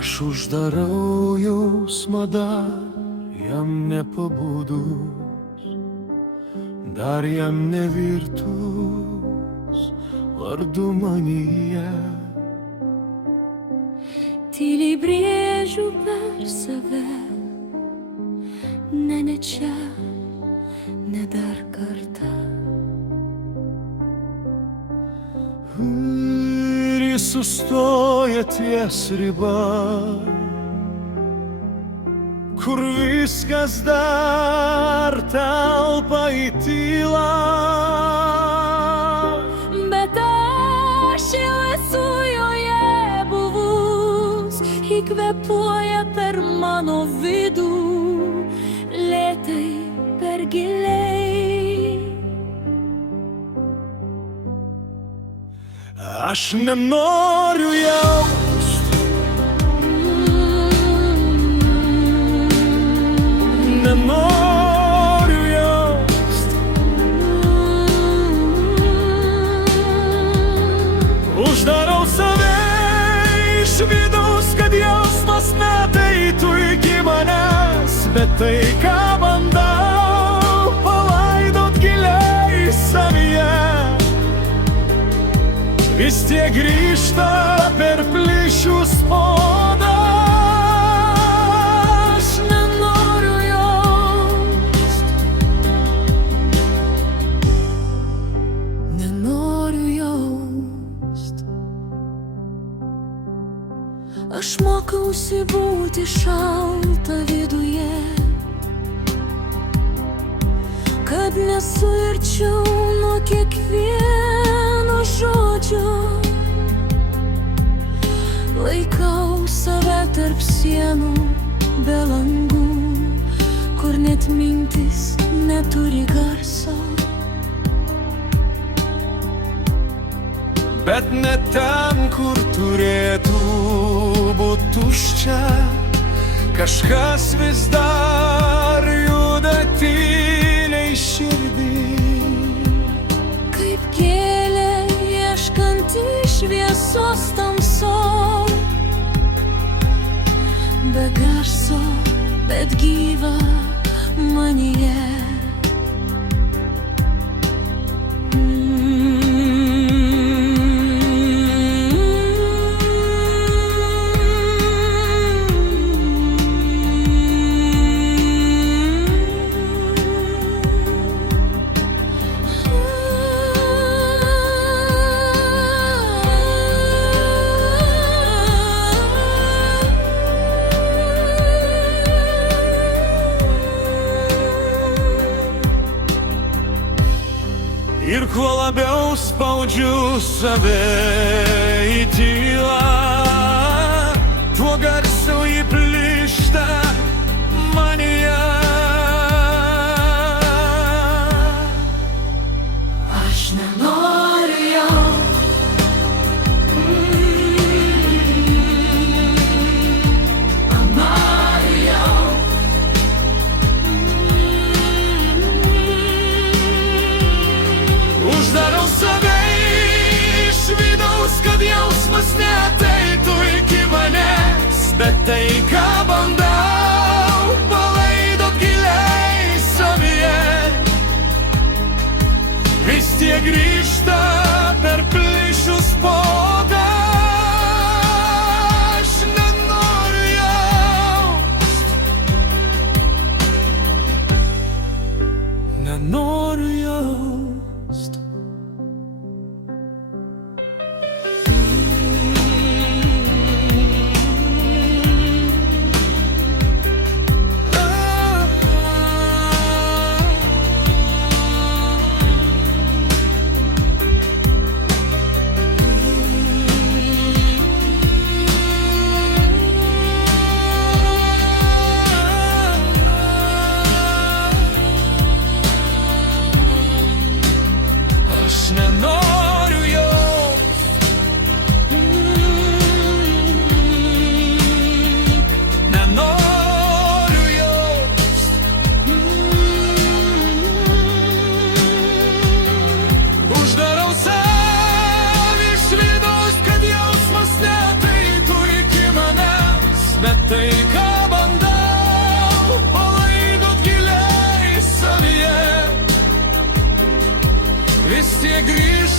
Aš uždarau jausmą dar jam nepabudus, dar jam nevirtus vardu manyje. Tyliai brėžiu per save, ne čia, ne dar kartą. Ir jis sustoja ties riba, kur viskas dar telpa į tylą. Bet aš jau esu joje buvus, įkvėpuoja per mano vidų, lėtai per giliai. Aš nenoriu jaust, nenoriu jaust. Uždarau save iš vidaus, kad jausmas neateitų iki manęs, bet tai, ką bandau palaidot giliai savyje, vis tiek grįžta per plyšių spodą. Aš nenoriu jaust, nenoriu jaust. Aš mokausi būti šalta viduje, kad nesuirčiau nuo kiekvieno žodžio. Laikau save tarp sienų, be langų, kur net mintis neturi garso. Bet ne ten, kur turėtų būt tuščia, kažkas vis dar juda tyliai širdį. Kaip gėlė ieškanti šviesos tamsoj, be garso, bet gyva manyje. Ir kuo labiau spaudžiu save į tylą, tuo garsiau ji plyšta manyje. Aš nenoriu jaust, nenoriu jaust. Uždarau save iš vidaus, kad jausmas neateitų iki manęs, bet tai, ką bandau palaidot giliai savyje, vis tiek grįžta per plyšių spodą. Aš nenoriu jaust, nenoriu jaust. bet tai, ką bandau, palaidot giliai savyje, vis tiek grįžtu